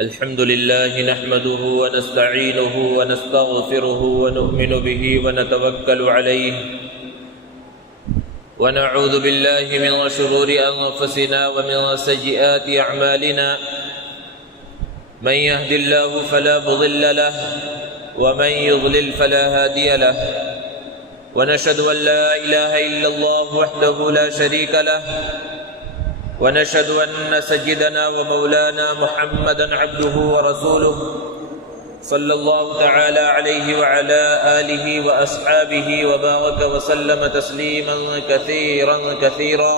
الحمد لله نحمده ونستعينه ونستغفره ونؤمن به ونتوكل عليه ونعوذ بالله من شرور أنفسنا ومن سيئات أعمالنا من يهد الله فلا مضل له ومن يضلل فلا هادي له ونشهد أن لا إله إلا الله وحده لا شريك له ونشهد أن سيدنا ومولانا محمدا عبده ورسوله صلى الله تعالى عليه وعلى آله وأصحابه وبارك وسلم تسليما كثيرا كثيرا.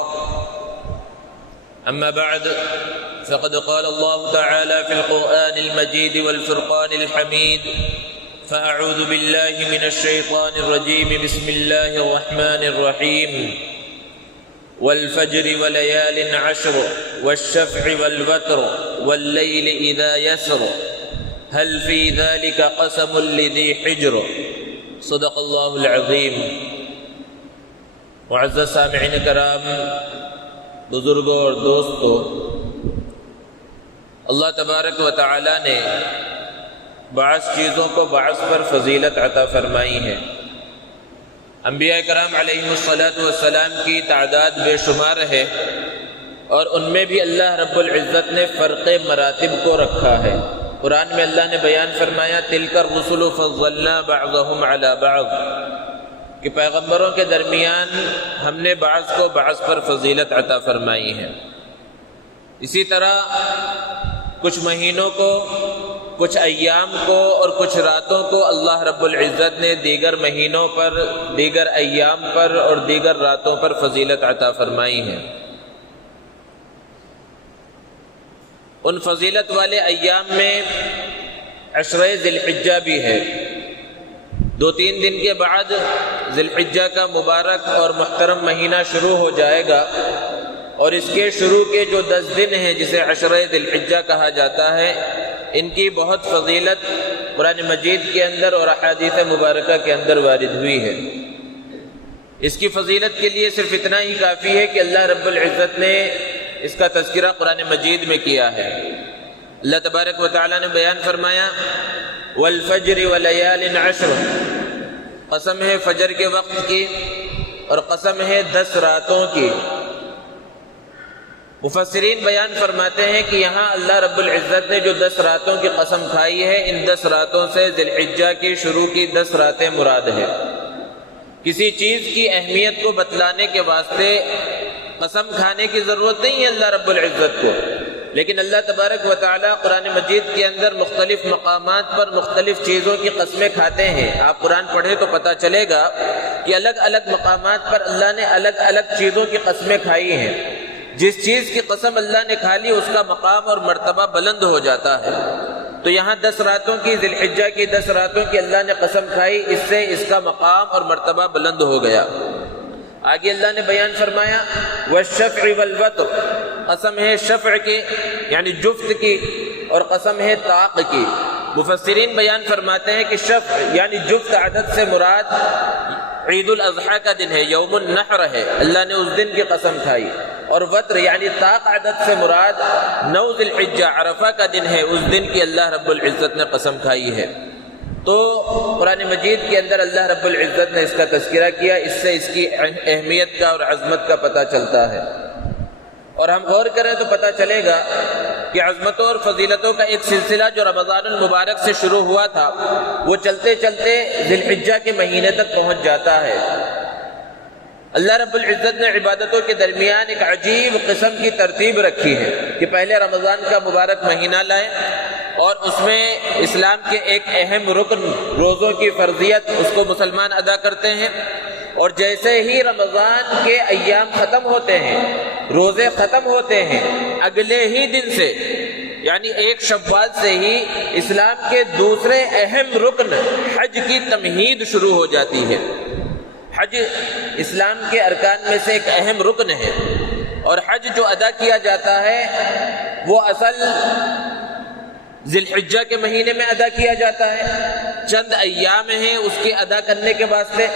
أما بعد، فقد قال الله تعالى في القرآن المجيد والفرقان الحميد: فأعوذ بالله من الشيطان الرجيم، بسم الله الرحمن الرحيم: والفجر وليال عشر والشفع والوتر والليل إذا يسر هل في ذلك قسم لذي حجر. صدق اللہ العظیم. معزز سامعین کرام، بزرگوں اور دوستوں، اللہ تبارک و تعالی نے بعض چیزوں کو بعض پر فضیلت عطا فرمائی ہے. انبیاء کرام علیہم السلام کی تعداد بے شمار ہے، اور ان میں بھی اللہ رب العزت نے فرق مراتب کو رکھا ہے. قرآن میں اللہ نے بیان فرمایا: تلک الرسل فضلنا بعضهم علی بعض، کہ پیغمبروں کے درمیان ہم نے بعض کو بعض پر فضیلت عطا فرمائی ہے. اسی طرح کچھ مہینوں کو، کچھ ایام کو اور کچھ راتوں کو اللہ رب العزت نے دیگر مہینوں پر، دیگر ایام پر اور دیگر راتوں پر فضیلت عطا فرمائی ہے. ان فضیلت والے ایام میں عشرہ ذی الحجہ بھی ہے. 2-3 دن کے بعد ذی الحجہ کا مبارک اور محترم مہینہ شروع ہو جائے گا، اور اس کے شروع کے جو 10 دن ہیں جسے عشرہ ذی الحجہ کہا جاتا ہے، ان کی بہت فضیلت قرآن مجید کے اندر اور احادیث مبارکہ کے اندر وارد ہوئی ہے. اس کی فضیلت کے لیے صرف اتنا ہی کافی ہے کہ اللہ رب العزت نے اس کا تذکرہ قرآن مجید میں کیا ہے. اللہ تبارک و تعالی نے بیان فرمایا: والفجر ولیال عشر، قسم ہے فجر کے وقت کی اور قسم ہے 10 راتوں کی. مفسرین بیان فرماتے ہیں کہ یہاں اللہ رب العزت نے جو 10 راتوں کی قسم کھائی ہے، ان 10 راتوں سے ذی الحجہ کی شروع کی 10 راتیں مراد ہے. کسی چیز کی اہمیت کو بتلانے کے واسطے قسم کھانے کی ضرورت نہیں ہے اللہ رب العزت کو، لیکن اللہ تبارک و تعالی قرآن مجید کے اندر مختلف مقامات پر مختلف چیزوں کی قسمیں کھاتے ہیں. آپ قرآن پڑھیں تو پتہ چلے گا کہ الگ الگ مقامات پر اللہ نے الگ الگ چیزوں کی قسمیں کھائی ہیں. جس چیز کی قسم اللہ نے کھا لی اس کا مقام اور مرتبہ بلند ہو جاتا ہے. تو یہاں 10 راتوں کی، ذی الحجہ کی 10 راتوں کی اللہ نے قسم کھائی، اس سے اس کا مقام اور مرتبہ بلند ہو گیا. آگے اللہ نے بیان فرمایا: والشفع والوتر، قسم ہے شفع کی یعنی جفت کی، اور قسم ہے طاق کی. مفسرین بیان فرماتے ہیں کہ شفع یعنی جفت عدد سے مراد عید الاضحیٰ کا دن ہے، یوم النحر ہے، اللہ نے اس دن کی قسم کھائی. اور وتر یعنی طاق عدد سے مراد 9 ذی الحجہ عرفہ کا دن ہے، اس دن کی اللہ رب العزت نے قسم کھائی ہے. تو قرآن مجید کے اندر اللہ رب العزت نے اس کا تذکرہ کیا، اس سے اس کی اہمیت کا اور عظمت کا پتہ چلتا ہے. اور ہم غور کریں تو پتہ چلے گا کہ عظمتوں اور فضیلتوں کا ایک سلسلہ جو رمضان المبارک سے شروع ہوا تھا، وہ چلتے چلتے ذی الحجہ کے مہینے تک پہنچ جاتا ہے. اللہ رب العزت نے عبادتوں کے درمیان ایک عجیب قسم کی ترتیب رکھی ہے کہ پہلے رمضان کا مبارک مہینہ لائیں، اور اس میں اسلام کے ایک اہم رکن روزوں کی فرضیت، اس کو مسلمان ادا کرتے ہیں. اور جیسے ہی رمضان کے ایام ختم ہوتے ہیں، روزے ختم ہوتے ہیں، اگلے ہی دن سے یعنی 1 شوال سے ہی اسلام کے دوسرے اہم رکن حج کی تمہید شروع ہو جاتی ہے. حج اسلام کے ارکان میں سے ایک اہم رکن ہے، اور حج جو ادا کیا جاتا ہے وہ اصل ذی الحجہ کے مہینے میں ادا کیا جاتا ہے. چند ایام ہیں اس کے ادا کرنے کے واسطے،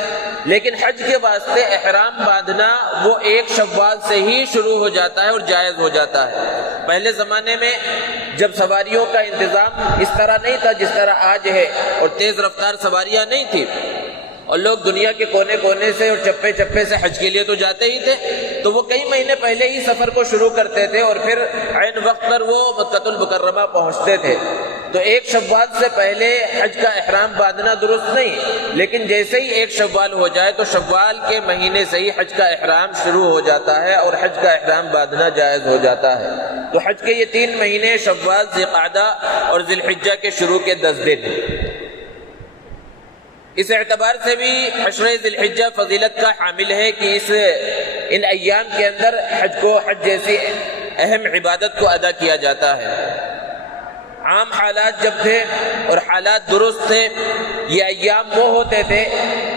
لیکن حج کے واسطے احرام باندھنا وہ 1 شوال سے ہی شروع ہو جاتا ہے اور جائز ہو جاتا ہے۔ پہلے زمانے میں جب سواریوں کا انتظام اس طرح نہیں تھا جس طرح آج ہے، اور تیز رفتار سواریاں نہیں تھی، اور لوگ دنیا کے کونے کونے سے اور چپے چپے سے حج کے لیے تو جاتے ہی تھے، تو وہ کئی مہینے پہلے ہی سفر کو شروع کرتے تھے اور پھر عین وقت پر وہ مکۃ المکرمہ پہنچتے تھے۔ تو 1 شوال سے پہلے حج کا احرام باندھنا درست نہیں، لیکن جیسے ہی 1 شوال ہو جائے تو شوال کے مہینے سے ہی حج کا احرام شروع ہو جاتا ہے اور حج کا احرام باندھنا جائز ہو جاتا ہے۔ تو حج کے یہ 3 مہینے شوال، ذی القعدہ اور ذی الحجہ کے شروع کے 10 دن۔ اس اعتبار سے بھی عشرہ ذی الحجہ فضیلت کا حامل ہے کہ ان ایام کے اندر حج جیسی اہم عبادت کو ادا کیا جاتا ہے۔ عام حالات جب تھے اور حالات درست تھے، یہ ایام وہ ہوتے تھے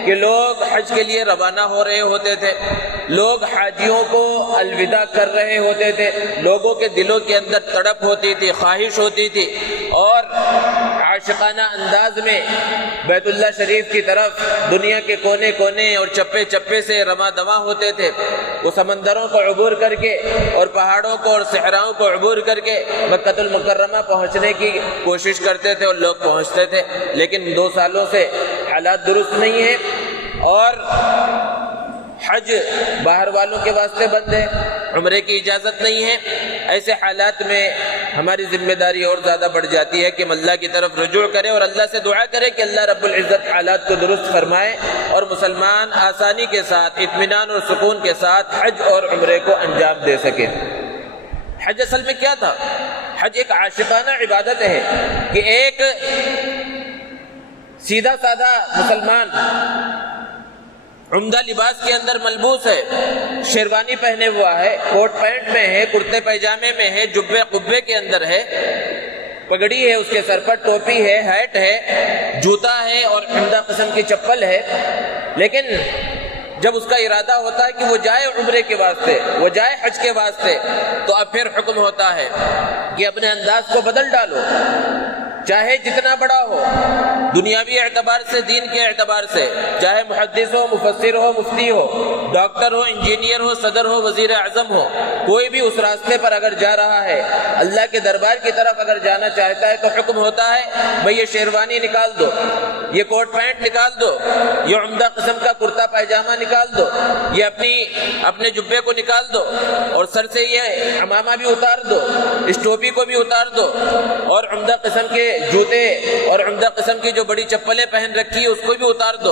کہ لوگ حج کے لیے روانہ ہو رہے ہوتے تھے، لوگ حاجیوں کو الوداع کر رہے ہوتے تھے، لوگوں کے دلوں کے اندر تڑپ ہوتی تھی، خواہش ہوتی تھی، اور عاشقانہ انداز میں بیت اللہ شریف کی طرف دنیا کے کونے کونے اور چپے چپے سے رواں دواں ہوتے تھے۔ وہ سمندروں کو عبور کر کے اور پہاڑوں کو اور صحراؤں کو عبور کر کے مکۃ المکرمہ پہنچنے کی کوشش کرتے تھے اور لوگ پہنچتے تھے، لیکن 2 سالوں سے حالات درست نہیں ہیں اور حج باہر والوں کے واسطے بند ہے، عمرے کی اجازت نہیں ہے۔ ایسے حالات میں ہماری ذمہ داری اور زیادہ بڑھ جاتی ہے کہ ہم اللہ کی طرف رجوع کریں اور اللہ سے دعا کریں کہ اللہ رب العزت حالات کو درست فرمائے اور مسلمان آسانی کے ساتھ، اطمینان اور سکون کے ساتھ حج اور عمرے کو انجام دے سکے۔ حج اصل میں کیا تھا؟ حج ایک عاشقانہ عبادت ہے کہ ایک سیدھا سادہ مسلمان عمدہ لباس کے اندر ملبوس ہے، شیروانی پہنے ہوا ہے، کوٹ پینٹ میں ہے، کرتے پیجامے میں ہے، جبے قبے کے اندر ہے، پگڑی ہے اس کے سر پر، ٹوپی ہے، ہیٹ ہے، جوتا ہے اور عمدہ قسم کی چپل ہے، لیکن جب اس کا ارادہ ہوتا ہے کہ وہ جائے عمرے کے واسطے، وہ جائے حج کے واسطے، تو اب پھر حکم ہوتا ہے کہ اپنے انداز کو بدل ڈالو، چاہے جتنا بڑا ہو، دنیاوی اعتبار سے، دین کے اعتبار سے، چاہے محدث ہو، مفسر ہو، مفتی ہو، ڈاکٹر ہو، انجینئر ہو، صدر ہو، وزیر اعظم ہو، کوئی بھی اس راستے پر اگر جا رہا ہے، اللہ کے دربار کی طرف اگر جانا چاہتا ہے، تو حکم ہوتا ہے بھئی یہ شیروانی نکال دو، یہ کوٹ پینٹ نکال دو، یہ عمدہ قسم کا کرتا پائجامہ نکال دو، یہ اپنے جبے کو نکال دو، اور سر سے یہ عمامہ بھی اتار دو، اس ٹوپی کو بھی اتار دو، اور عمدہ قسم کے جوتے اور عمدہ قسم کی جو بڑی چپلیں پہن رکھی ہے اس کو بھی اتار دو،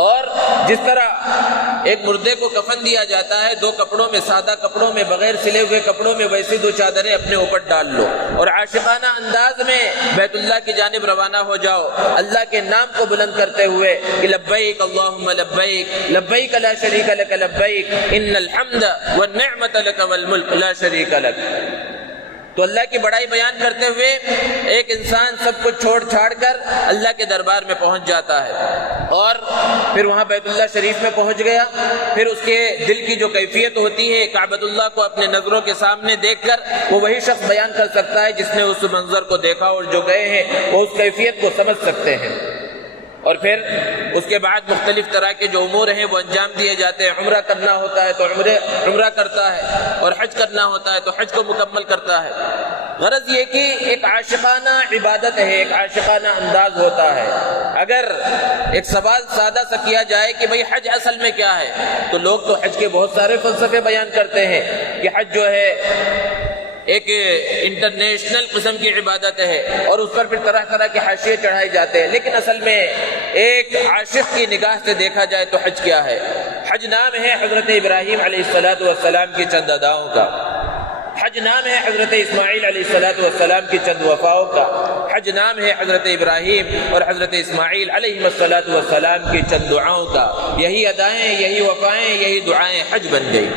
اور جس طرح ایک مردے کو کفن دیا جاتا ہے 2 کپڑوں میں، سادہ کپڑوں میں، بغیر سلے ہوئے کپڑوں میں، ویسی 2 چادریں اپنے اوپر ڈال لو اور عاشقانہ انداز میں بیت اللہ کی جانب روانہ ہو جاؤ، اللہ کے نام کو بلند کرتے ہوئے کہ لبیک اللہم لبیک لبیک لا شریک لک لبیک ان الحمد والنعمت لک والملک لا شریک لک۔ تو اللہ کی بڑائی بیان کرتے ہوئے ایک انسان سب کچھ چھوڑ چھاڑ کر اللہ کے دربار میں پہنچ جاتا ہے، اور پھر وہاں بیت اللہ شریف میں پہنچ گیا، پھر اس کے دل کی جو کیفیت ہوتی ہے کعبۃ اللہ کو اپنے نظروں کے سامنے دیکھ کر وہ وہی شخص بیان کر سکتا ہے جس نے اس منظر کو دیکھا، اور جو گئے ہیں وہ اس کیفیت کو سمجھ سکتے ہیں۔ اور پھر اس کے بعد مختلف طرح کے جو امور ہیں وہ انجام دیے جاتے ہیں، عمرہ کرنا ہوتا ہے تو عمرہ کرتا ہے، اور حج کرنا ہوتا ہے تو حج کو مکمل کرتا ہے۔ غرض یہ کہ ایک عاشقانہ عبادت ہے، ایک عاشقانہ انداز ہوتا ہے۔ اگر ایک سوال سادہ سا کیا جائے کہ بھئی حج اصل میں کیا ہے، تو لوگ تو حج کے بہت سارے فلسفے بیان کرتے ہیں کہ حج جو ہے ایک انٹرنیشنل قسم کی عبادت ہے، اور اس پر پھر طرح طرح کے حاشیے چڑھائے جاتے ہیں، لیکن اصل میں ایک عاشق کی نگاہ سے دیکھا جائے تو حج کیا ہے؟ حج نام ہے حضرت ابراہیم علیہ السلام کی چند اداؤں کا، حج نام ہے حضرت اسماعیل علیہ السلام کی چند وفاؤں کا، حج نام ہے حضرت ابراہیم اور حضرت اسماعیل علیہ السلام کی چند دعاؤں کا۔ یہی ادائیں، یہی وفائیں، یہی دعائیں حج بن گئی۔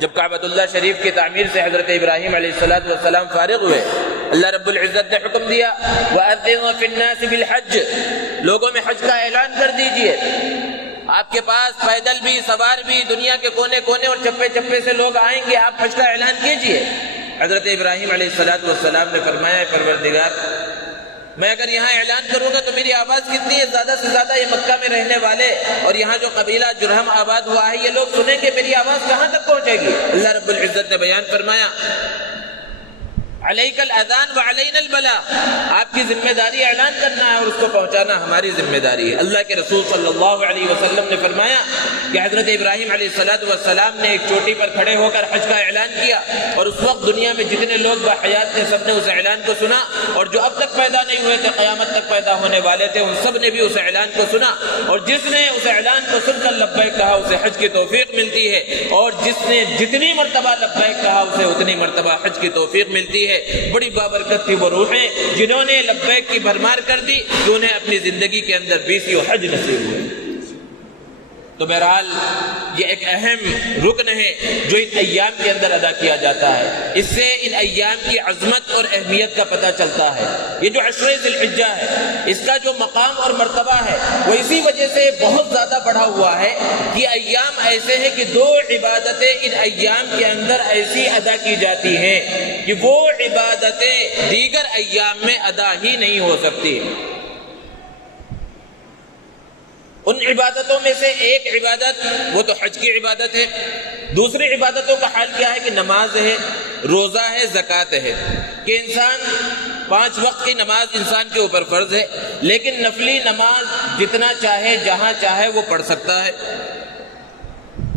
جب کعبۃ اللہ شریف کی تعمیر سے حضرت ابراہیم علیہ السلام فارغ ہوئے، اللہ رب العزت نے حکم دیا وَأَذِّنُوا فِي النَّاسِ بِالْحَجِّ، لوگوں میں حج کا اعلان کر دیجئے۔ آپ کے پاس پیدل بھی، سوار بھی، دنیا کے کونے کونے اور چپے چپے سے لوگ آئیں گے، آپ حج کا اعلان کیجئے۔ حضرت ابراہیم علیہ السلام نے فرمایا پروردگار میں اگر یہاں اعلان کروں گا تو میری آواز کتنی ہے؟ زیادہ سے زیادہ یہ مکہ میں رہنے والے اور یہاں جو قبیلہ جرہم آباد ہوا ہے یہ لوگ سنیں کہ میری آواز کہاں تک پہنچے گی؟ اللہ رب العزت نے بیان فرمایا علیک الاذان وعلینا البلاغ، آپ کی ذمہ داری اعلان کرنا ہے اور اس کو پہنچانا ہماری ذمہ داری ہے۔ اللہ کے رسول صلی اللہ علیہ وسلم نے فرمایا کہ حضرت ابراہیم علیہ السلام نے ایک چوٹی پر کھڑے ہو کر حج کا اعلان کیا، اور اس وقت دنیا میں جتنے لوگ باحیات تھے سب نے اس اعلان کو سنا، اور جو اب تک پیدا نہیں ہوئے تھے قیامت تک پیدا ہونے والے تھے ان سب نے بھی اس اعلان کو سنا، اور جس نے اس اعلان کو سن کر لبیک کہا اسے حج کی توفیق ملتی ہے، اور جس نے جتنی مرتبہ لبیک کہا اسے اتنی مرتبہ حج کی توفیق ملتی ہے۔ بڑی بابرکت تھی وہ روحیں جنہوں نے لبیک کی بھرمار کر دی تو انہیں اپنی زندگی کے اندر 20 حج نصیب ہوئے۔ تو بہرحال یہ ایک اہم رکن ہے جو ان ایام کے اندر ادا کیا جاتا ہے، اس سے ان ایام کی عظمت اور اہمیت کا پتہ چلتا ہے۔ یہ جو عشرہ ذی الحجہ ہے اس کا جو مقام اور مرتبہ ہے وہ اسی وجہ سے بہت زیادہ بڑھا ہوا ہے کہ ایام ایسے ہیں کہ دو عبادتیں ان ایام کے اندر ایسی ادا کی جاتی ہیں کہ وہ عبادتیں دیگر ایام میں ادا ہی نہیں ہو سکتی۔ ان عبادتوں میں سے ایک عبادت وہ تو حج کی عبادت ہے، دوسری عبادتوں کا حال کیا ہے کہ نماز ہے، روزہ ہے، زکوٰۃ ہے، کہ انسان 5 وقت کی نماز انسان کے اوپر فرض ہے، لیکن نفلی نماز جتنا چاہے جہاں چاہے وہ پڑھ سکتا ہے۔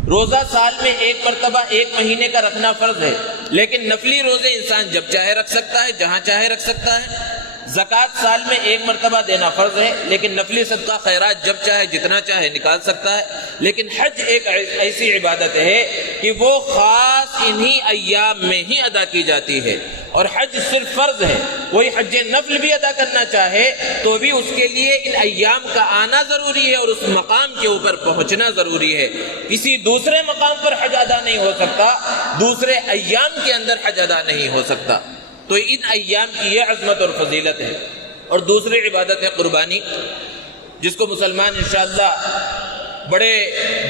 روزہ سال میں 1 مرتبہ 1 مہینے کا رکھنا فرض ہے، لیکن نفلی روزے انسان جب چاہے رکھ سکتا ہے، جہاں چاہے رکھ سکتا ہے۔ زکوٰۃ سال میں 1 مرتبہ دینا فرض ہے، لیکن نفلی صدقہ خیرات جب چاہے جتنا چاہے نکال سکتا ہے۔ لیکن حج ایک ایسی عبادت ہے کہ وہ خاص انہی ایام میں ہی ادا کی جاتی ہے، اور حج صرف فرض ہے۔ کوئی حج نفل بھی ادا کرنا چاہے تو بھی اس کے لیے ان ایام کا آنا ضروری ہے اور اس مقام کے اوپر پہنچنا ضروری ہے۔ کسی دوسرے مقام پر حج ادا نہیں ہو سکتا، دوسرے ایام کے اندر حج ادا نہیں ہو سکتا۔ تو ان ایام کی یہ عظمت اور فضیلت ہے۔ اور دوسری عبادت ہے قربانی، جس کو مسلمان انشاءاللہ بڑے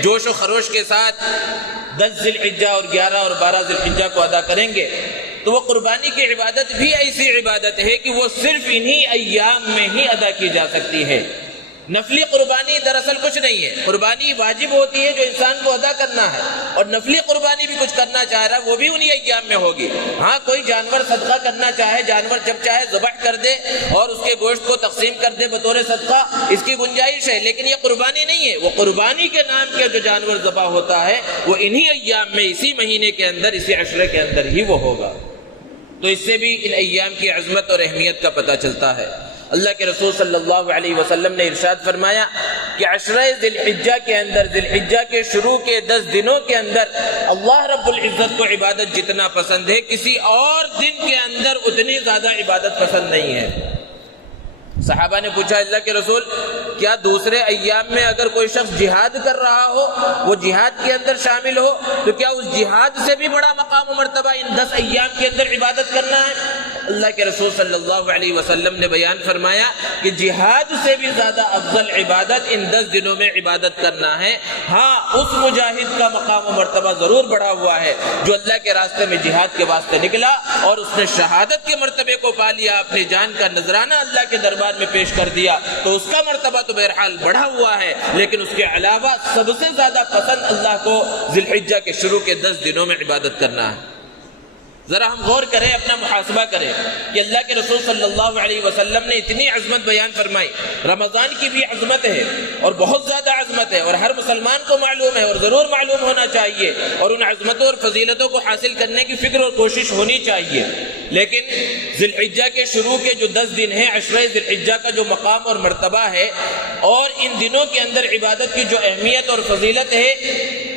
جوش و خروش کے ساتھ 10 ذی الحجہ اور 11 اور 12 ذی الحجہ کو ادا کریں گے۔ تو وہ قربانی کی عبادت بھی ایسی عبادت ہے کہ وہ صرف انہی ایام میں ہی ادا کی جا سکتی ہے۔ نفلی قربانی دراصل کچھ نہیں ہے، قربانی واجب ہوتی ہے جو انسان کو ادا کرنا ہے، اور نفلی قربانی بھی کچھ کرنا چاہ رہا ہے وہ بھی انہی ایام میں ہوگی۔ ہاں کوئی جانور صدقہ کرنا چاہے، جانور جب چاہے ذبح کر دے اور اس کے گوشت کو تقسیم کر دے بطور صدقہ، اس کی گنجائش ہے، لیکن یہ قربانی نہیں ہے۔ وہ قربانی کے نام کے جو جانور ذبح ہوتا ہے وہ انہی ایام میں، اسی مہینے کے اندر، اسی عشرے کے اندر ہی وہ ہوگا۔ تو اس سے بھی ان ایام کی عظمت اور اہمیت کا پتہ چلتا ہے۔ اللہ کے رسول صلی اللہ علیہ وسلم نے ارشاد فرمایا کہ عشرہ ذی الحجہ کے اندر، ذی الحجہ کے شروع کے 10 دنوں کے اندر اللہ رب العزت کو عبادت جتنا پسند ہے کسی اور دن کے اندر اتنی زیادہ عبادت پسند نہیں ہے۔ صحابہ نے پوچھا اللہ کے رسول کیا دوسرے ایام میں اگر کوئی شخص جہاد کر رہا ہو، وہ جہاد کے اندر شامل ہو، تو کیا اس جہاد سے بھی بڑا مقام و مرتبہ ان 10 ایام کے اندر عبادت کرنا ہے؟ اللہ کے رسول صلی اللہ علیہ وسلم نے بیان فرمایا کہ جہاد سے بھی زیادہ افضل عبادت ان 10 دنوں میں عبادت کرنا ہے۔ ہاں اس مجاہد کا مقام و مرتبہ ضرور بڑھا ہوا ہے جو اللہ کے راستے میں جہاد کے واسطے نکلا اور اس نے شہادت کے مرتبے کو پا لیا، اپنی جان کا نذرانہ اللہ کے دربار میں پیش کر دیا، تو اس کا مرتبہ تو بہرحال بڑھا ہوا ہے، لیکن اس کے علاوہ سب سے زیادہ پسند اللہ کو ذی الحجہ کے شروع کے 10 دنوں میں عبادت کرنا ہے۔ ذرا ہم غور کریں، اپنا محاسبہ کریں کہ اللہ کے رسول صلی اللہ علیہ وسلم نے اتنی عظمت بیان فرمائی۔ رمضان کی بھی عظمت ہے اور بہت زیادہ عظمت ہے، اور ہر مسلمان کو معلوم ہے اور ضرور معلوم ہونا چاہیے، اور ان عظمتوں اور فضیلتوں کو حاصل کرنے کی فکر اور کوشش ہونی چاہیے۔ لیکن ذی الحجہ کے شروع کے جو 10 دن ہیں، عشرہ ذی الحجہ کا جو مقام اور مرتبہ ہے، اور ان دنوں کے اندر عبادت کی جو اہمیت اور فضیلت ہے،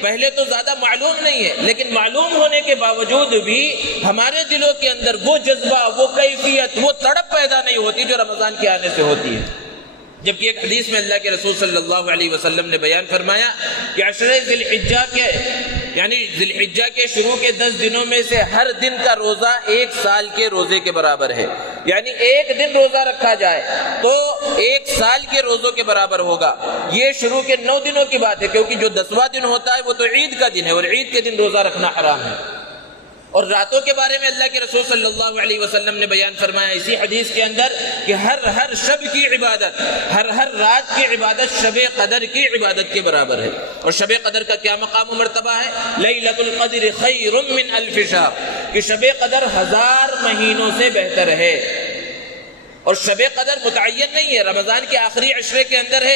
پہلے تو زیادہ معلوم نہیں ہے، لیکن معلوم ہونے کے باوجود بھی ہمارے دلوں کے اندر وہ جذبہ، وہ کیفیت، وہ تڑپ پیدا نہیں ہوتی جو رمضان کے آنے سے ہوتی ہے۔ جبکہ ایک حدیث میں اللہ کے رسول صلی اللہ علیہ وسلم نے بیان فرمایا کہ عشرہ ذی الحجہ کے یعنی ذی الحجہ کے شروع کے 10 دنوں میں سے ہر دن کا روزہ 1 سال کے روزے کے برابر ہے، یعنی ایک دن روزہ رکھا جائے تو 1 سال کے روزوں کے برابر ہوگا۔ یہ شروع کے 9 دنوں کی بات ہے، کیونکہ جو 10واں دن ہوتا ہے وہ تو عید کا دن ہے، اور عید کے دن روزہ رکھنا حرام ہے۔ اور راتوں کے بارے میں اللہ کے رسول صلی اللہ علیہ وسلم نے بیان فرمایا اسی حدیث کے اندر کہ ہر شب کی عبادت، ہر رات کی عبادت شب قدر کی عبادت کے برابر ہے۔ اور شب قدر کا کیا مقام و مرتبہ ہے؟ لیلۃ القدر خیر من الف شہر، کہ شب قدر 1000 مہینوں سے بہتر ہے۔ اور شب قدر متعین نہیں ہے، رمضان کے آخری عشرے کے اندر ہے،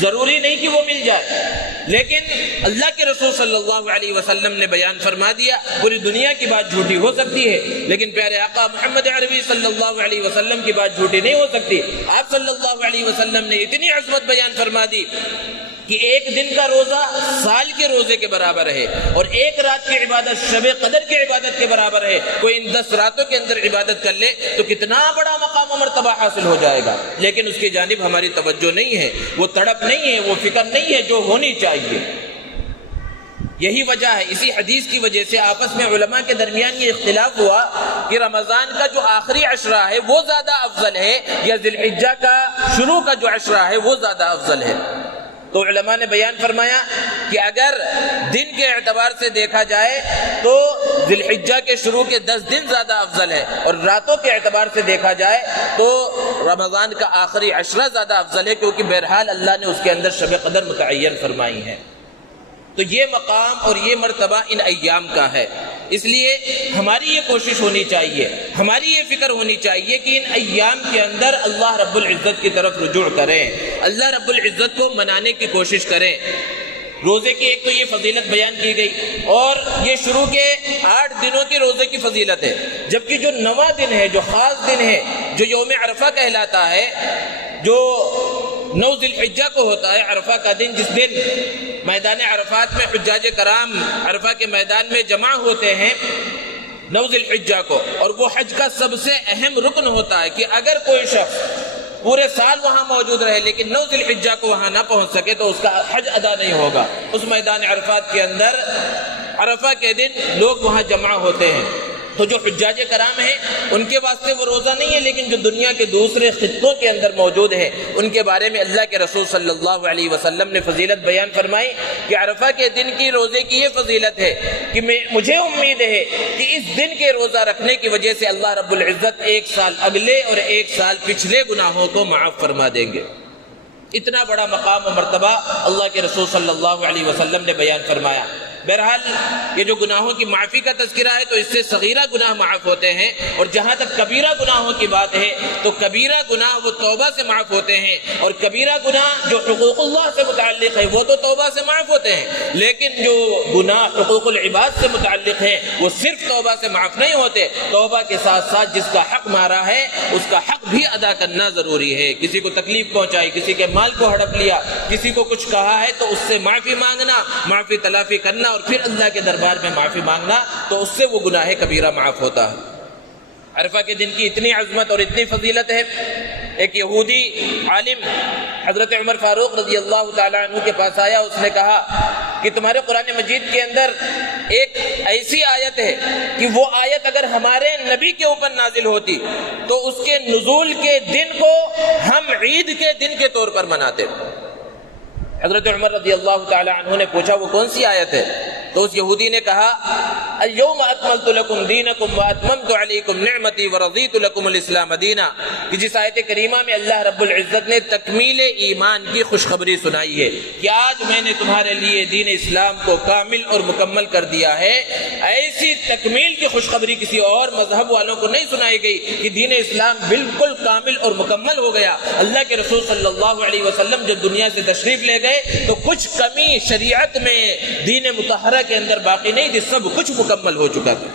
ضروری نہیں کہ وہ مل جائے، لیکن اللہ کے رسول صلی اللہ علیہ وسلم نے بیان فرما دیا۔ پوری دنیا کی بات جھوٹی ہو سکتی ہے لیکن پیارے آقا محمد عربی صلی اللہ علیہ وسلم کی بات جھوٹی نہیں ہو سکتی۔ آپ صلی اللہ علیہ وسلم نے اتنی عظمت بیان فرما دی کہ ایک دن کا روزہ سال کے روزے کے برابر ہے، اور ایک رات کی عبادت شب قدر کی عبادت کے برابر ہے۔ کوئی ان 10 راتوں کے اندر عبادت کر لے تو کتنا بڑا مقام و مرتبہ حاصل ہو جائے گا، لیکن اس کی جانب ہماری توجہ نہیں ہے، وہ تڑپ نہیں ہے، وہ فکر نہیں ہے جو ہونی چاہیے۔ یہی وجہ ہے، اسی حدیث کی وجہ سے آپس میں علماء کے درمیان یہ اختلاف ہوا کہ رمضان کا جو آخری عشرہ ہے وہ زیادہ افضل ہے یا ذی الحجہ کا شروع کا جو عشرہ ہے وہ زیادہ افضل ہے۔ تو علماء نے بیان فرمایا کہ اگر دن کے اعتبار سے دیکھا جائے تو ذی الحجہ کے شروع کے 10 دن زیادہ افضل ہے، اور راتوں کے اعتبار سے دیکھا جائے تو رمضان کا آخری عشرہ زیادہ افضل ہے، کیونکہ بہرحال اللہ نے اس کے اندر شب قدر متعین فرمائی ہے۔ تو یہ مقام اور یہ مرتبہ ان ایام کا ہے، اس لیے ہماری یہ کوشش ہونی چاہیے، ہماری یہ فکر ہونی چاہیے کہ ان ایام کے اندر اللہ رب العزت کی طرف رجوع کریں، اللہ رب العزت کو منانے کی کوشش کریں۔ روزے کی ایک تو یہ فضیلت بیان کی گئی، اور یہ شروع کے 8 دنوں کے روزے کی فضیلت ہے، جبکہ جو 9واں دن ہے، جو خاص دن ہے، جو یوم عرفہ کہلاتا ہے، جو 9 ذی الحجہ کو ہوتا ہے عرفہ کا دن، جس دن میدان عرفات میں حجاج کرام عرفہ کے میدان میں جمع ہوتے ہیں 9 ذی الحجہ کو، اور وہ حج کا سب سے اہم رکن ہوتا ہے کہ اگر کوئی شخص پورے سال وہاں موجود رہے لیکن 9 ذی الحجہ کو وہاں نہ پہنچ سکے تو اس کا حج ادا نہیں ہوگا۔ اس میدان عرفات کے اندر عرفہ کے دن لوگ وہاں جمع ہوتے ہیں، تو جو حجاج کرام ہیں ان کے واسطے وہ روزہ نہیں ہے، لیکن جو دنیا کے دوسرے خطوں کے اندر موجود ہیں ان کے بارے میں اللہ کے رسول صلی اللہ علیہ وسلم نے فضیلت بیان فرمائی کہ عرفہ کے دن کی روزے کی یہ فضیلت ہے کہ مجھے امید ہے کہ اس دن کے روزہ رکھنے کی وجہ سے اللہ رب العزت 1 سال اگلے اور 1 سال پچھلے گناہوں کو معاف فرما دیں گے۔ اتنا بڑا مقام و مرتبہ اللہ کے رسول صلی اللہ علیہ وسلم نے بیان فرمایا۔ بہرحال یہ جو گناہوں کی معافی کا تذکرہ ہے تو اس سے صغیرہ گناہ معاف ہوتے ہیں، اور جہاں تک کبیرہ گناہوں کی بات ہے تو کبیرہ گناہ وہ توبہ سے معاف ہوتے ہیں، اور کبیرہ گناہ جو حقوق اللہ سے متعلق ہے وہ تو توبہ سے معاف ہوتے ہیں، لیکن جو گناہ حقوق العباد سے متعلق ہیں وہ صرف توبہ سے معاف نہیں ہوتے، توبہ کے ساتھ ساتھ جس کا حق مارا ہے اس کا حق بھی ادا کرنا ضروری ہے۔ کسی کو تکلیف پہنچائی، کسی کے مال کو ہڑپ لیا، کسی کو کچھ کہا ہے تو اس سے معافی مانگنا، معافی تلافی کرنا، اور پھر اللہ کے دربار میں معافی مانگنا، تو اس سے وہ گناہ کبیرہ معاف ہوتا ہے۔ عرفہ کے دن کی اتنی عظمت اور اتنی فضیلت ہے، ایک یہودی عالم حضرت عمر فاروق رضی اللہ تعالیٰ عنہ کے پاس آیا، اس نے کہا کہ تمہارے قرآن مجید کے اندر ایک ایسی آیت ہے کہ وہ آیت اگر ہمارے نبی کے اوپر نازل ہوتی تو اس کے نزول کے دن کو ہم عید کے دن کے طور پر مناتے۔ حضرت عمر رضی اللہ تعالی عنہ نے پوچھا وہ کون سی آیت ہے؟ تو اس یہودی نے کہا اليوم اکملت لکم دینکم واتممت علیکم نعمتی ورضیت لکم الاسلام دینا، کہ جس آیت کریمہ میں اللہ رب العزت نے تکمیل ایمان کی خوشخبری سنائی ہے کہ آج میں نے تمہارے لیے دین اسلام کو کامل اور مکمل کر دیا ہے۔ ایسی تکمیل کی خوشخبری کسی اور مذہب والوں کو نہیں سنائی گئی کہ دین اسلام بالکل کامل اور مکمل ہو گیا۔ اللہ کے رسول صلی اللہ علیہ وسلم جب دنیا سے تشریف لے گئے تو کچھ کمی شریعت میں دین مطہرہ کے اندر باقی نہیں تھی، سب کچھ مکمل ہو چکا تھا۔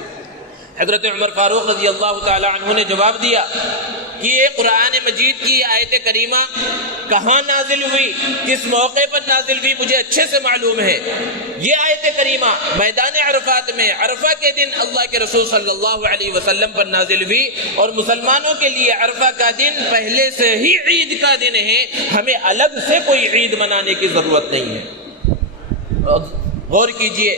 حضرت عمر فاروق رضی اللہ تعالی عنہ نے جواب دیا کہ یہ قرآن مجید کی آیت کریمہ کہاں نازل ہوئی، کس موقع پر نازل ہوئی مجھے اچھے سے معلوم ہے۔ یہ آیت کریمہ میدان عرفات میں عرفہ کے دن اللہ کے رسول صلی اللہ علیہ وسلم پر نازل ہوئی، اور مسلمانوں کے لیے عرفہ کا دن پہلے سے ہی عید کا دن ہے، ہمیں الگ سے کوئی عید منانے کی ضرورت نہیں ہے۔ غور کیجئے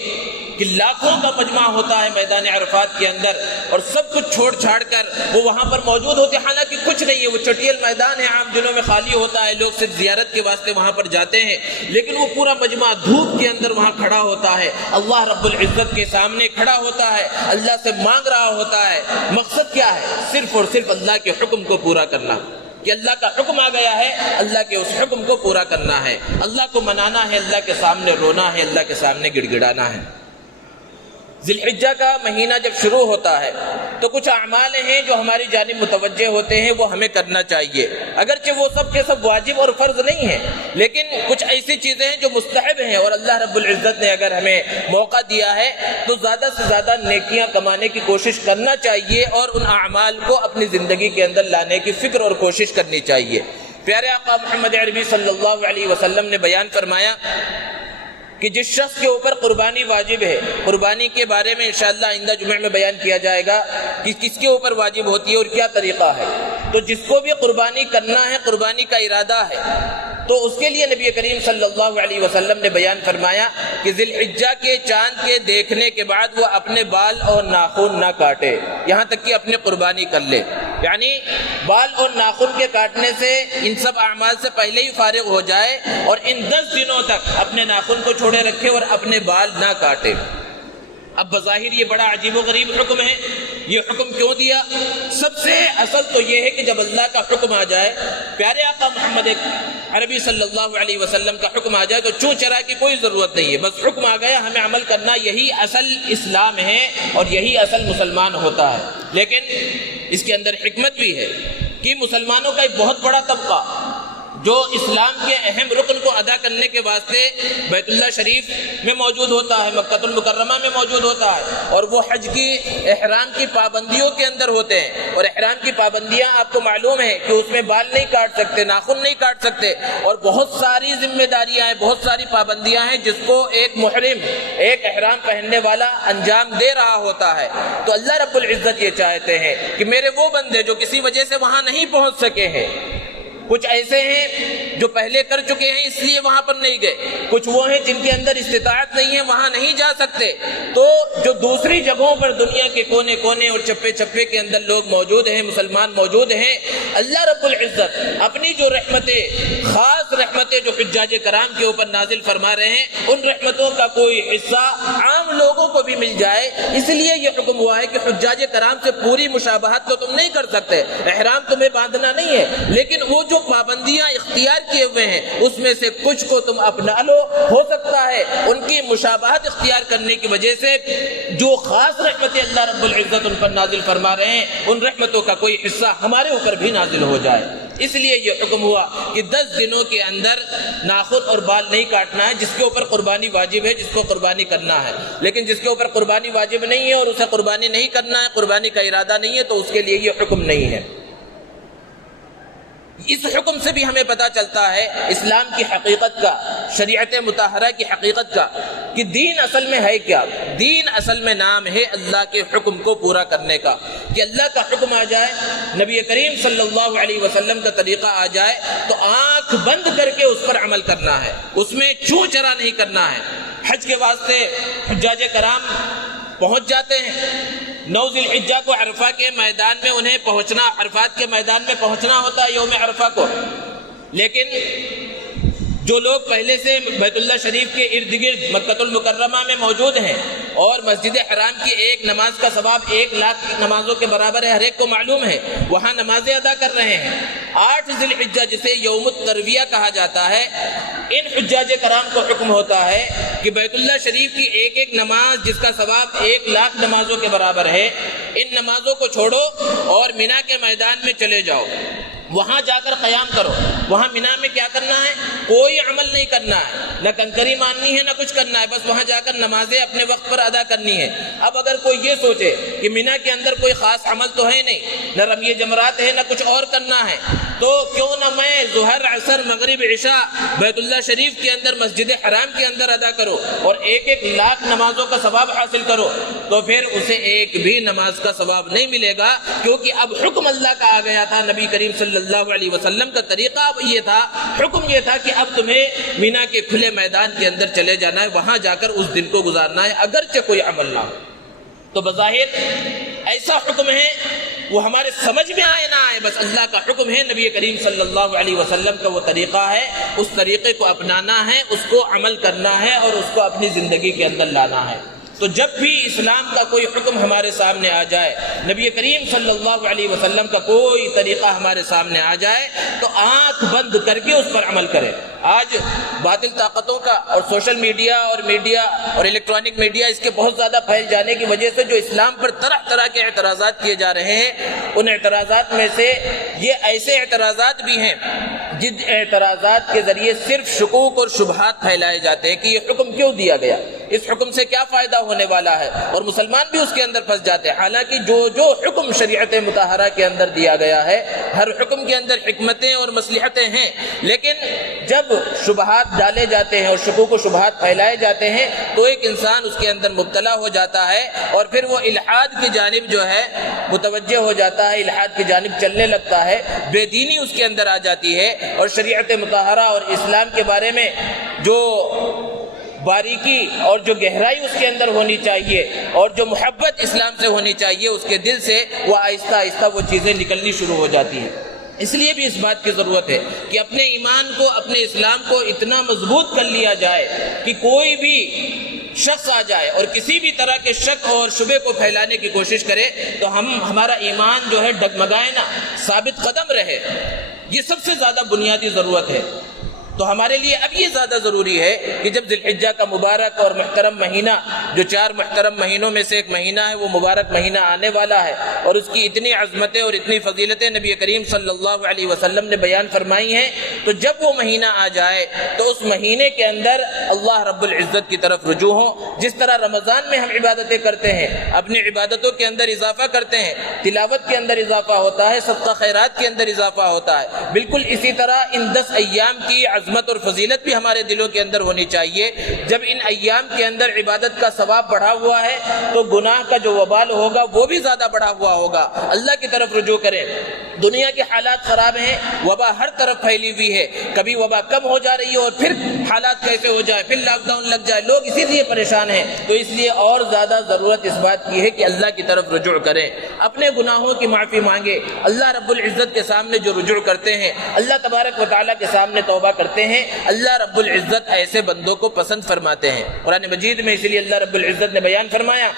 کہ لاکھوں کا مجمع ہوتا ہے میدان عرفات کے اندر اور سب کچھ چھوڑ چھاڑ کر وہ وہاں پر موجود ہوتے ہیں، حالانکہ کچھ نہیں ہے، وہ چٹیل میدان ہے، عام دنوں میں خالی ہوتا ہے، لوگ صرف زیارت کے واسطے وہاں پر جاتے ہیں، لیکن وہ پورا مجمع دھوپ کے اندر وہاں کھڑا ہوتا ہے، اللہ رب العزت کے سامنے کھڑا ہوتا ہے، اللہ سے مانگ رہا ہوتا ہے۔ مقصد کیا ہے؟ صرف اور صرف اللہ کے حکم کو پورا کرنا، کہ اللہ کا حکم آ گیا ہے، اللہ کے اس حکم کو پورا کرنا ہے، اللہ کو منانا ہے، اللہ کے سامنے رونا ہے، اللہ کے سامنے گڑ گڑانا ہے۔ ذی الحجہ کا مہینہ جب شروع ہوتا ہے تو کچھ اعمال ہیں جو ہماری جانب متوجہ ہوتے ہیں، وہ ہمیں کرنا چاہیے، اگرچہ وہ سب کے سب واجب اور فرض نہیں ہیں، لیکن کچھ ایسی چیزیں ہیں جو مستحب ہیں، اور اللہ رب العزت نے اگر ہمیں موقع دیا ہے تو زیادہ سے زیادہ نیکیاں کمانے کی کوشش کرنا چاہیے اور ان اعمال کو اپنی زندگی کے اندر لانے کی فکر اور کوشش کرنی چاہیے۔ پیارے آقا محمد عربی صلی اللہ علیہ وسلم نے بیان فرمایا کہ جس شخص کے اوپر قربانی واجب ہے، قربانی کے بارے میں انشاءاللہ آئندہ جمعہ میں بیان کیا جائے گا کہ کس کے اوپر واجب ہوتی ہے اور کیا طریقہ ہے، تو جس کو بھی قربانی کرنا ہے، قربانی کا ارادہ ہے، تو اس کے لیے نبی کریم صلی اللہ علیہ وسلم نے بیان فرمایا کہ ذی الحجہ کے چاند کے دیکھنے کے بعد وہ اپنے بال اور ناخن نہ کاٹے یہاں تک کہ اپنی قربانی کر لے، یعنی بال اور ناخن کے کاٹنے سے ان سب اعمال سے پہلے ہی فارغ ہو جائے اور ان 10 دنوں تک اپنے ناخن کو چھوڑے رکھے اور اپنے بال نہ کاٹے۔ اب بظاہر یہ بڑا عجیب و غریب حکم ہے، یہ حکم کیوں دیا؟ سب سے اصل تو یہ ہے کہ جب اللہ کا حکم آ جائے، پیارے آقا محمد عربی صلی اللہ علیہ وسلم کا حکم آ جائے تو چوں چرا کی کوئی ضرورت نہیں ہے، بس حکم آ گیا، ہمیں عمل کرنا، یہی اصل اسلام ہے اور یہی اصل مسلمان ہوتا ہے۔ لیکن اس کے اندر حکمت بھی ہے کہ مسلمانوں کا ایک بہت بڑا طبقہ جو اسلام کے اہم رکن کو ادا کرنے کے واسطے بیت اللہ شریف میں موجود ہوتا ہے، مکہ المکرمہ میں موجود ہوتا ہے، اور وہ حج کی احرام کی پابندیوں کے اندر ہوتے ہیں، اور احرام کی پابندیاں آپ کو معلوم ہے کہ اس میں بال نہیں کاٹ سکتے، ناخن نہیں کاٹ سکتے، اور بہت ساری ذمہ داریاں ہیں، بہت ساری پابندیاں ہیں جس کو ایک محرم، ایک احرام پہننے والا انجام دے رہا ہوتا ہے۔ تو اللہ رب العزت یہ چاہتے ہیں کہ میرے وہ بندے جو کسی وجہ سے وہاں نہیں پہنچ سکے ہیں، کچھ ایسے ہیں جو پہلے کر چکے ہیں اس لیے وہاں پر نہیں گئے، کچھ وہ ہیں جن کے اندر استطاعت نہیں ہے، وہاں نہیں جا سکتے، تو جو دوسری جگہوں پر دنیا کے کونے کونے اور چپے چپے کے اندر لوگ موجود ہیں، مسلمان موجود ہیں، اللہ رب العزت اپنی جو رحمتیں، خاص رحمتیں جو حجاج کرام کے اوپر نازل فرما رہے ہیں، ان رحمتوں کا کوئی حصہ عام لوگوں کو بھی مل جائے، اس لیے یہ حکم ہوا ہے کہ حجاج کرام سے پوری مشابہت تو تم نہیں کر سکتے، احرام تمہیں باندھنا نہیں ہے، لیکن وہ جو پابندیاں اختیار کیے ہوئے ہیں اس میں سے کچھ کو تم اپنا لو، ہو سکتا ہے ان کی مشابہت اختیار کرنے کی وجہ سے جو خاص رحمتیں اللہ رب العزت ان پر نازل فرما رہے ہیں ان رحمتوں کا کوئی حصہ ہمارے اوپر بھی نازل ہو جائے۔ اس لیے یہ حکم ہوا کہ 10 دنوں کے اندر ناخن اور بال نہیں کاٹنا ہے، جس کے اوپر قربانی واجب ہے، جس کو قربانی کرنا ہے، لیکن جس کے اوپر قربانی واجب نہیں ہے اور اسے قربانی نہیں کرنا ہے، قربانی کا ارادہ نہیں ہے، تو اس کے لیے یہ حکم نہیں ہے۔ اس حکم سے بھی ہمیں پتہ چلتا ہے اسلام کی حقیقت کا، شریعت مطہرہ کی حقیقت کا، کہ دین اصل میں ہے کیا؟ دین اصل میں نام ہے اللہ کے حکم کو پورا کرنے کا، کہ اللہ کا حکم آ جائے، نبی کریم صلی اللہ علیہ وسلم کا طریقہ آ جائے تو آنکھ بند کر کے اس پر عمل کرنا ہے، اس میں چوں چرا نہیں کرنا ہے۔ حج کے واسطے حجاج کرام پہنچ جاتے ہیں، 9 ذی الحجہ کو عرفہ کے میدان میں انہیں پہنچنا، عرفات کے میدان میں پہنچنا ہوتا ہے یوم عرفہ کو، لیکن جو لوگ پہلے سے بیت اللہ شریف کے ارد گرد مکہ المکرمہ میں موجود ہیں اور مسجد حرام کی ایک نماز کا ثواب 1 لاکھ نمازوں کے برابر ہے، ہر ایک کو معلوم ہے، وہاں نمازیں ادا کر رہے ہیں۔ 8 ذی الحجہ جسے یوم الترویہ کہا جاتا ہے، ان حجاج کرام کو حکم ہوتا ہے کہ بیت اللہ شریف کی ایک ایک نماز جس کا ثواب 1 لاکھ نمازوں کے برابر ہے، ان نمازوں کو چھوڑو اور مینا کے میدان میں چلے جاؤ، وہاں جا کر قیام کرو۔ وہاں مینا میں کیا کرنا ہے؟ کوئی عمل نہیں کرنا ہے، نہ کنکری ماننی ہے، نہ کچھ کرنا ہے، بس وہاں جا کر نمازیں اپنے وقت پر ادا کرنی ہے۔ اب اگر کوئی یہ سوچے کہ مینا کے اندر کوئی خاص عمل تو ہے نہیں، نہ رمی جمرات ہے، نہ کچھ اور کرنا ہے، تو کیوں نہ میں ظہر، عصر، مغرب، عشاء بیت اللہ شریف کے اندر مسجد حرام کے اندر ادا کرو اور 1 لاکھ نمازوں کا ثواب حاصل کرو، تو پھر اسے ایک بھی نماز کا کا ثواب نہیں ملے گا، کیونکہ اب حکم اللہ کا آ گیا تھا۔ نبی کریم صلی اللہ علیہ وسلم کا طریقہ اب یہ تھا، حکم یہ تھا کہ اب تمہیں مینا کے کھلے میدان کے اندر چلے جانا ہے، وہاں جا کر اس دن کو گزارنا ہے، اگرچہ کوئی عمل نہ ہو۔ تو بظاہر ایسا حکم ہے، وہ ہمارے سمجھ میں آئے نہ آئے، بس اللہ کا حکم ہے، نبی کریم صلی اللہ علیہ وسلم کا وہ طریقہ ہے، اس طریقے کو اپنانا ہے، اس کو عمل کرنا ہے اور اس کو اپنی زندگی کے اندر لانا ہے۔ تو جب بھی اسلام کا کوئی حکم ہمارے سامنے آ جائے، نبی کریم صلی اللہ علیہ وسلم کا کوئی طریقہ ہمارے سامنے آ جائے، تو آنکھ بند کر کے اس پر عمل کریں۔ آج باطل طاقتوں کا اور سوشل میڈیا اور الیکٹرانک میڈیا اس کے بہت زیادہ پھیل جانے کی وجہ سے جو اسلام پر طرح طرح کے اعتراضات کیے جا رہے ہیں، ان اعتراضات میں سے یہ ایسے اعتراضات بھی ہیں جن اعتراضات کے ذریعے صرف شکوک اور شبہات پھیلائے جاتے ہیں کہ یہ حکم کیوں دیا گیا، اس حکم سے کیا فائدہ ہونے والا ہے، اور مسلمان بھی اس کے اندر پھنس جاتے ہیں۔ حالانکہ جو حکم شریعت مطہرہ کے اندر دیا گیا ہے، ہر حکم کے اندر حکمتیں اور مصلحتیں ہیں، لیکن جب شبہات ڈالے جاتے ہیں اور شکوک و شبہات پھیلائے جاتے ہیں تو ایک انسان اس کے اندر مبتلا ہو جاتا ہے، اور پھر وہ الحاد کی جانب جو ہے متوجہ ہو جاتا ہے، الحاد کی جانب چلنے لگتا ہے، بے دینی اس کے اندر آ جاتی ہے، اور شریعت مطہرہ اور اسلام کے بارے میں جو باریکی اور جو گہرائی اس کے اندر ہونی چاہیے اور جو محبت اسلام سے ہونی چاہیے، اس کے دل سے وہ آہستہ آہستہ وہ چیزیں نکلنی شروع ہو جاتی ہیں۔ اس لیے بھی اس بات کی ضرورت ہے کہ اپنے ایمان کو، اپنے اسلام کو اتنا مضبوط کر لیا جائے کہ کوئی بھی شخص آ جائے اور کسی بھی طرح کے شک اور شبہ کو پھیلانے کی کوشش کرے تو ہمارا ایمان جو ہے ڈگمگائے نہ، ثابت قدم رہے۔ یہ سب سے زیادہ بنیادی ضرورت ہے۔ تو ہمارے لیے اب یہ زیادہ ضروری ہے کہ جب ذی الحجہ کا مبارک اور محترم مہینہ، جو 4 محترم مہینوں میں سے ایک مہینہ ہے، وہ مبارک مہینہ آنے والا ہے، اور اس کی اتنی عظمتیں اور اتنی فضیلتیں نبی کریم صلی اللہ علیہ وسلم نے بیان فرمائی ہیں، تو جب وہ مہینہ آ جائے تو اس مہینے کے اندر اللہ رب العزت کی طرف رجوع ہوں۔ جس طرح رمضان میں ہم عبادتیں کرتے ہیں، اپنی عبادتوں کے اندر اضافہ کرتے ہیں، تلاوت کے اندر اضافہ ہوتا ہے، صدقہ خیرات کے اندر اضافہ ہوتا ہے، بالکل اسی طرح ان 10 ایام کی عظمت اور فضیلت بھی ہمارے دلوں کے اندر ہونی چاہیے۔ جب ان ایام کے اندر عبادت کا ثواب بڑھا ہوا ہے تو گناہ کا جو وبال ہوگا وہ بھی زیادہ بڑھا ہوا ہوگا۔ اللہ کی طرف رجوع کریں۔ دنیا کے حالات خراب ہیں، وبا ہر طرف پھیلی ہوئی ہے، کبھی وبا کم ہو جا رہی ہے اور پھر حالات کیسے ہو جائے، پھر لاک ڈاؤن لگ جائے، لوگ اسی لیے پریشان ہیں۔ تو اس لیے اور زیادہ ضرورت اس بات کی ہے کہ اللہ کی طرف رجوع کریں، اپنے گناہوں کی معافی مانگے۔ اللہ رب العزت کے سامنے جو رجوع کرتے ہیں، اللہ تبارک و تعالیٰ کے سامنے توبہ کرتے ہیں، اللہ رب العزت ایسے بندوں کو پسند فرماتے ہیں۔ قرآن مجید میں اسی لیے اللہ رب العزت نے بیان فرمایا،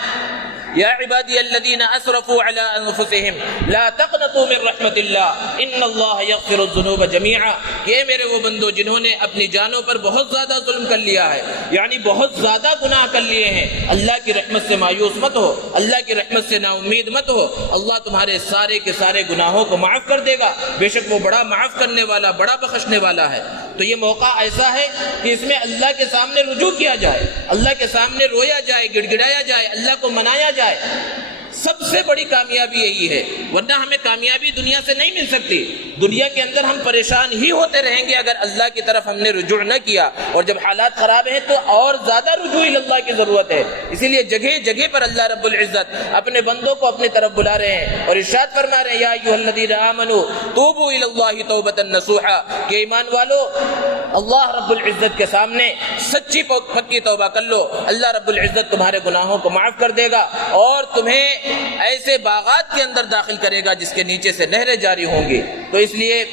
یا عبادی الذین اسرفوا علی انفسہم لا تقنطوا من رحمت اللہ ان اللہ یغفر الذنوب جمیعا، کہ میرے وہ بندو جنہوں نے اپنی جانوں پر بہت زیادہ ظلم کر لیا ہے، یعنی بہت زیادہ گناہ کر لیے ہیں، اللہ کی رحمت سے مایوس مت ہو، اللہ کی رحمت سے نا امید مت ہو، اللہ تمہارے سارے کے سارے گناہوں کو معاف کر دے گا، بے شک وہ بڑا معاف کرنے والا، بڑا بخشنے والا ہے۔ تو یہ موقع ایسا ہے کہ اس میں اللہ کے سامنے رجوع کیا جائے، اللہ کے سامنے رویا جائے، گڑ گڑایا جائے، اللہ کو منایا جائے۔ سب سے بڑی کامیابی یہی ہے، ورنہ ہمیں کامیابی دنیا سے نہیں مل سکتی۔ دنیا کے اندر ہم پریشان ہی ہوتے رہیں گے اگر اللہ کی طرف ہم نے رجوع نہ کیا، اور جب حالات خراب ہیں تو اور زیادہ رجوع اللہ کی ضرورت ہے۔ اسی لیے جگہ جگہ پر اللہ رب العزت اپنے بندوں کو اپنی طرف بلا رہے ہیں اور ارشاد فرما رہے ہیں، یا ایھا الذین آمنوا توبوا الی اللہ توبۃ نصوحا، کہ ایمان والو اللہ رب العزت کے سامنے سچی پکی توبہ کر لو، اللہ رب العزت تمہارے گناہوں کو معاف کر دے گا اور تمہیں ایسے باغات کے اندر داخل کرے گا جس کے نیچے سے نہریں جاری ہوں گی۔ تو اس لیے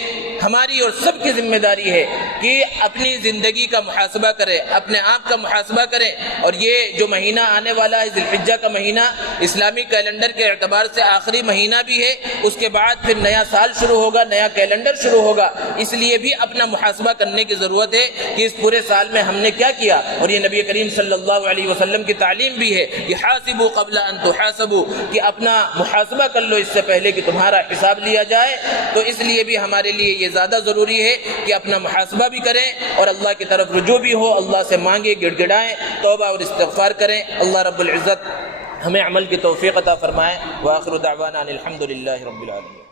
ہماری اور سب کی ذمہ داری ہے کہ اپنی زندگی کا محاسبہ کریں، اپنے آپ کا محاسبہ کریں، اور یہ جو مہینہ آنے والا ہے ذی الحجہ کا مہینہ، اسلامی کیلنڈر کے اعتبار سے آخری مہینہ بھی ہے، اس کے بعد پھر نیا سال شروع ہوگا، نیا کیلنڈر شروع ہوگا، اس لیے بھی اپنا محاسبہ کرنے کی ضرورت ہے کہ اس پورے سال میں ہم نے کیا کیا۔ اور یہ نبی کریم صلی اللہ علیہ وسلم کی تعلیم بھی ہے کہ حاسبوا قبل ان تحاسبوا، کہ اپنا محاسبہ کر لو اس سے پہلے کہ تمہارا حساب لیا جائے۔ تو اس لیے بھی ہمارے لیے یہ زیادہ ضروری ہے کہ اپنا محاسبہ بھی کریں اور اللہ کی طرف رجوع بھی ہو، اللہ سے مانگے، گڑ گڑائیں، توبہ اور استغفار کریں۔ اللہ رب العزت ہمیں عمل کی توفیق عطا فرمائے۔ وآخر دعوانا ان الحمد للہ رب العالمین۔